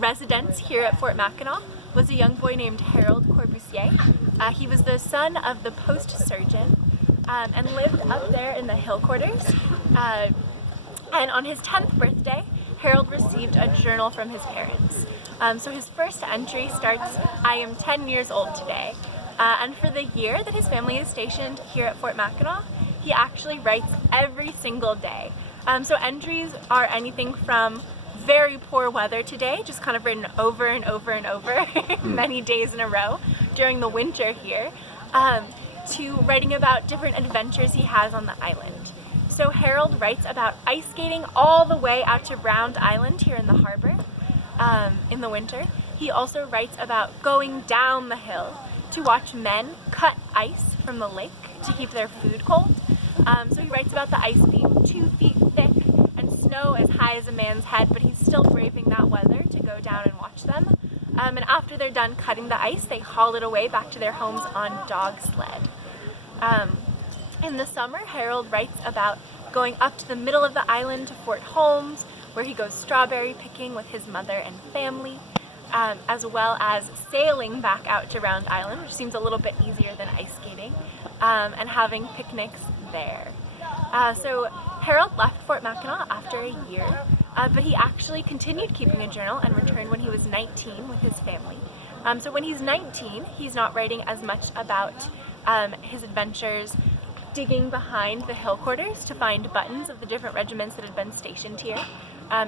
residence here at Fort Mackinaw was a young boy named Harold Corbusier. He was the son of the post surgeon and lived up there in the hill quarters. And on his 10th birthday, Harold received a journal from his parents. So his first entry starts, "I am 10 years old today." And for the year that his family is stationed here at Fort Mackinaw, he actually writes every single day. So entries are anything from very poor weather today, just kind of written over and over and over many days in a row during the winter here, to writing about different adventures he has on the island. So Harold writes about ice skating all the way out to Round Island here in the harbor in the winter. He also writes about going down the hill to watch men cut ice from the lake to keep their food cold. So he writes about the ice being 2 feet thick and snow as high as a man's head, but he's still braving that weather to go down and watch them. And after they're done cutting the ice, they haul it away back to their homes on dog sled. In the summer, Harold writes about going up to the middle of the island to Fort Holmes, where he goes strawberry picking with his mother and family, as well as sailing back out to Round Island, which seems a little bit easier than ice skating, and having picnics there. So Harold left Fort Mackinaw after a year, but he actually continued keeping a journal and returned when he was 19 with his family. So when he's 19, he's not writing as much about his adventures digging behind the hill quarters to find buttons of the different regiments that had been stationed here.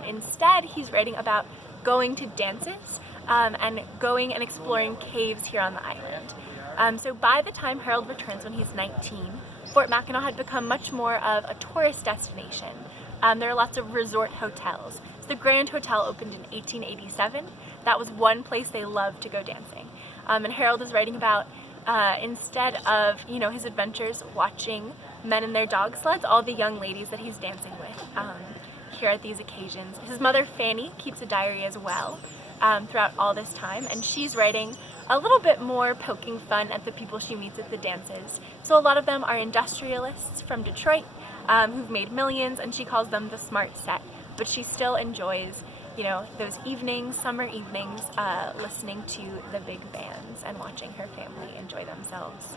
Instead, he's writing about going to dances and going and exploring caves here on the island. So by the time Harold returns when he's 19, Fort Mackinaw had become much more of a tourist destination. There are lots of resort hotels. So the Grand Hotel opened in 1887. That was one place they loved to go dancing. And Harold is writing about instead of, his adventures watching men in their dog sleds, all the young ladies that he's dancing with here at these occasions. His mother Fanny keeps a diary as well throughout all this time, and she's writing a little bit more poking fun at the people she meets at the dances. So a lot of them are industrialists from Detroit who've made millions, and she calls them the smart set, but she still enjoys those evenings, summer evenings, listening to the big bands and watching her family enjoy themselves.